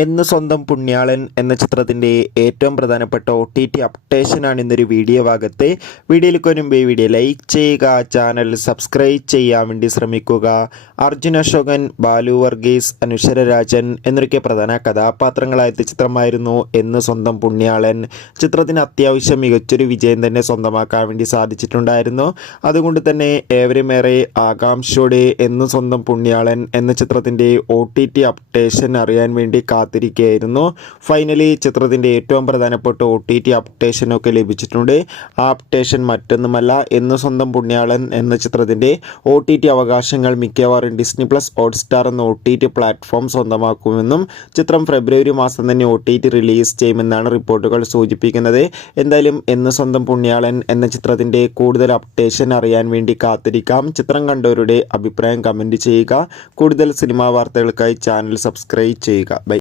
എന്ന് സ്വന്തം പുണ്യാളൻ എന്ന ചിത്രത്തിൻ്റെ ഏറ്റവും പ്രധാനപ്പെട്ട OTT അപ്ഡേഷനാണ് ഇന്നൊരു വീഡിയോ ഭാഗത്ത്. വീഡിയോയിലേക്ക് മുമ്പ് വീഡിയോ ലൈക്ക് ചെയ്യുക, ചാനൽ സബ്സ്ക്രൈബ് ചെയ്യാൻ വേണ്ടി ശ്രമിക്കുക. അർജുൻ അശോകൻ, ബാലു വർഗീസ്, അനുശ്വര രാജൻ എന്നൊക്കെ പ്രധാന കഥാപാത്രങ്ങളായ ചിത്രമായിരുന്നു എന്ന് സ്വന്തം പുണ്യാളൻ. ചിത്രത്തിന് അത്യാവശ്യം മികച്ചൊരു വിജയം തന്നെ സ്വന്തമാക്കാൻ വേണ്ടി സാധിച്ചിട്ടുണ്ടായിരുന്നു. അതുകൊണ്ട് തന്നെ ഏവരും ഏറെ ആകാംക്ഷയോടെ എന്ന് സ്വന്തം പുണ്യാളൻ എന്ന ചിത്രത്തിൻ്റെ OTT അപ്ഡേഷൻ അറിയാൻ വേണ്ടി കാത്തിരിക്കുകയായിരുന്നു. ഫൈനലി ചിത്രത്തിൻ്റെ ഏറ്റവും പ്രധാനപ്പെട്ട OTT അപ്ഡേഷനൊക്കെ ലഭിച്ചിട്ടുണ്ട്. ആ അപ്ഡേഷൻ മറ്റൊന്നുമല്ല, എന്ന് സ്വന്തം പുണ്യാളൻ എന്ന ചിത്രത്തിൻ്റെ OTT അവകാശങ്ങൾ മിക്കവാറും ഡിസ്നി പ്ലസ് ഹോട്ട്സ്റ്റാർ എന്ന OTT പ്ലാറ്റ്ഫോം സ്വന്തമാക്കുമെന്നും ചിത്രം ഫെബ്രുവരി മാസം തന്നെ OTT റിലീസ് ചെയ്യുമെന്നാണ് റിപ്പോർട്ടുകൾ സൂചിപ്പിക്കുന്നത്. എന്തായാലും എന്ന് സ്വന്തം പുണ്യാളൻ എന്ന ചിത്രത്തിൻ്റെ കൂടുതൽ അപ്ഡേഷൻ അറിയാൻ വേണ്ടി കാത്തിരിക്കാം. ചിത്രം കണ്ടവരുടെ അഭിപ്രായം കമൻറ്റ് ചെയ്യുക. കൂടുതൽ സിനിമാ വാർത്തകൾക്കായി ചാനൽ സബ്സ്ക്രൈബ് ചെയ്യുക. ബൈ.